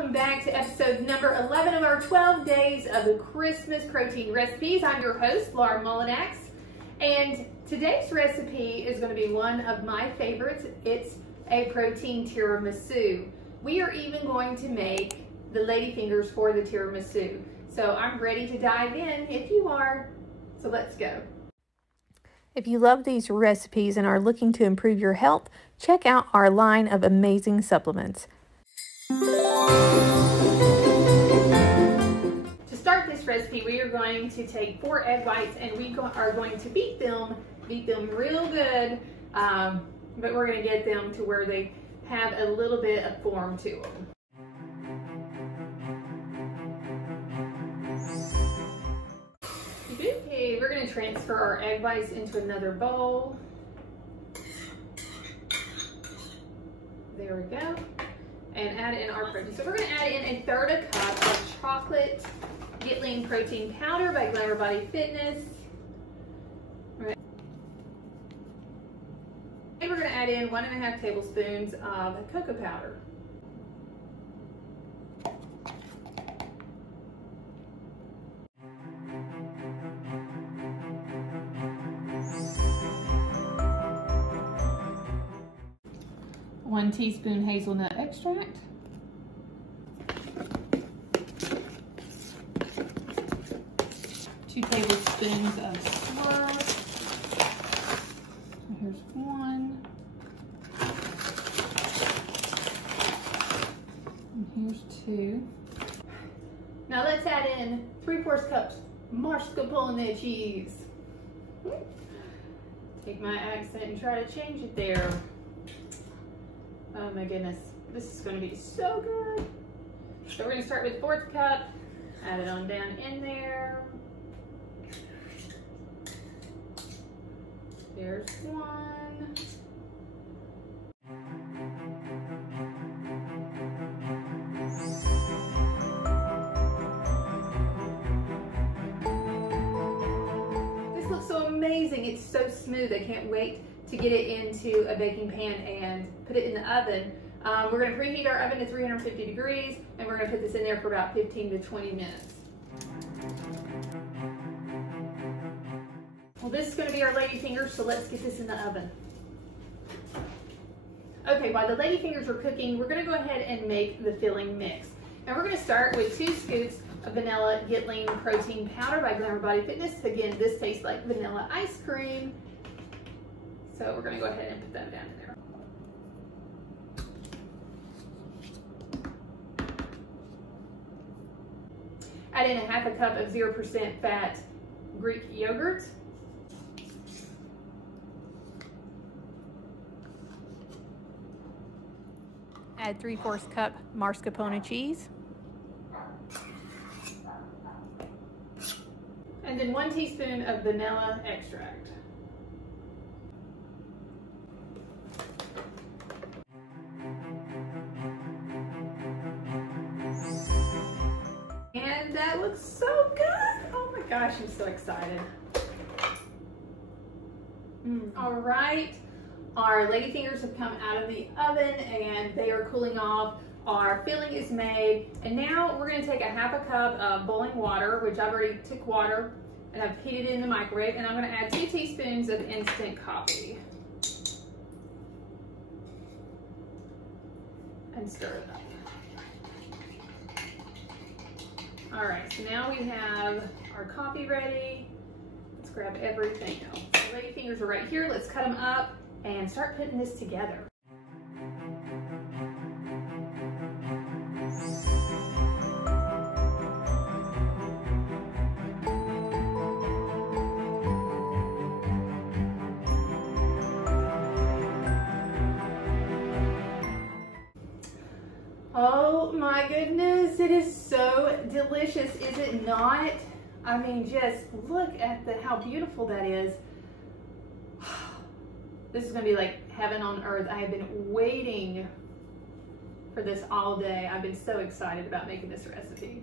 welcome back to episode number 11 of our 12 days of the Christmas protein recipes. I'm your host, Laura Mullinax, and today's recipe is going to be one of my favorites. It's a protein tiramisu. We are even going to make the ladyfingers for the tiramisu. So I'm ready to dive in if you are. So let's go. If you love these recipes and are looking to improve your health, check out our line of amazing supplements. To start this recipe, we are going to take 4 egg whites and we are going to beat them real good, but we're going to get them to where they have a little bit of form to them. Okay, we're going to transfer our egg whites into another bowl. There we go. And add in our protein. So we're going to add in 1/3 cup of chocolate Gitling protein powder by Glamour Body Fitness. Right. And we're going to add in 1½ tablespoons of cocoa powder. One teaspoon hazelnut extract. 2 tablespoons of swirl. Here's 1. And here's 2. Now let's add in 3/4 cups mascarpone cheese. Take my accent and try to change it there. Oh my goodness, this is going to be so good. So we're going to start with 1/4 cup, add it on down in there. There's 1. This looks so amazing. It's so smooth. I can't wait to get it into a baking pan and put it in the oven. We're going to preheat our oven to 350 degrees and we're going to put this in there for about 15 to 20 minutes. Well, this is going to be our ladyfingers, so let's get this in the oven. Okay, while the ladyfingers are cooking, we're going to go ahead and make the filling mix. And we're going to start with 2 scoops of vanilla Gitling protein powder by Glamour Body Fitness. Again, this tastes like vanilla ice cream. So we're going to go ahead and put that down in there. Add in 1/2 cup of 0% fat Greek yogurt. Add 3/4 cup mascarpone cheese. And then 1 teaspoon of vanilla extract. And that looks so good. Oh my gosh, I'm so excited. All right, our ladyfingers have come out of the oven and they are cooling off. Our filling is made. And now we're gonna take 1/2 cup of boiling water, which I've already took water and I've heated it in the microwave. And I'm gonna add 2 teaspoons of instant coffee. And stir it up. All right, so now we have our coffee ready. Let's grab everything else. The ladyfingers are right here. Let's cut them up and start putting this together. Oh my goodness, it is so delicious, is it not? I mean, just look at how beautiful that is. This is gonna be like heaven on earth. I have been waiting for this all day. I've been so excited about making this recipe.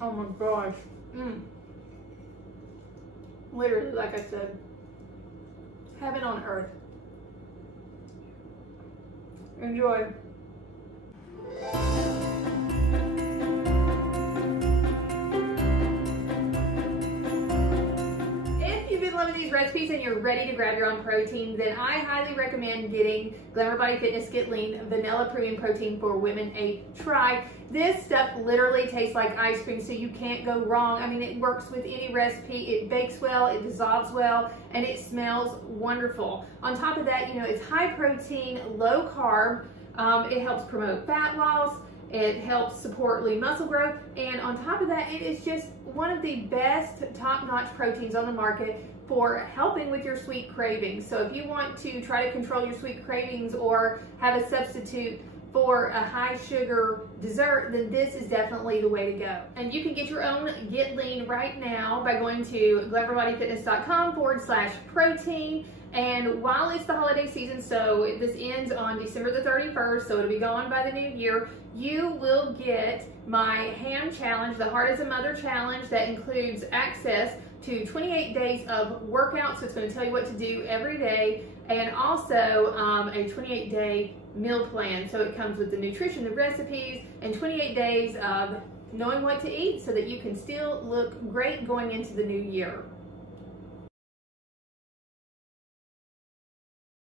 Oh my gosh. Literally, like I said, heaven on earth. Enjoy. If you've been loving these recipes and you're ready to grab your own protein, then I highly recommend getting Glamour Body Fitness Get Lean Vanilla Premium Protein for Women a try. This stuff literally tastes like ice cream, so you can't go wrong. I mean, it works with any recipe. It bakes well, it dissolves well, and it smells wonderful. On top of that, you know, it's high protein, low carb. It helps promote fat loss. It helps support lean muscle growth. And on top of that, it is just one of the best top-notch proteins on the market for helping with your sweet cravings. So if you want to try to control your sweet cravings or have a substitute for a high sugar dessert, then this is definitely the way to go. And you can get your own Get Lean right now by going to glamourbodyfitness.com/protein. And while it's the holiday season, so this ends on December the 31st, so it'll be gone by the new year, you will get my ham challenge, the Heart as a Mother challenge, that includes access to 28 days of workouts. So it's going to tell you what to do every day, and also a 28-day meal plan. So it comes with the nutrition, the recipes, and 28 days of knowing what to eat so that you can still look great going into the new year.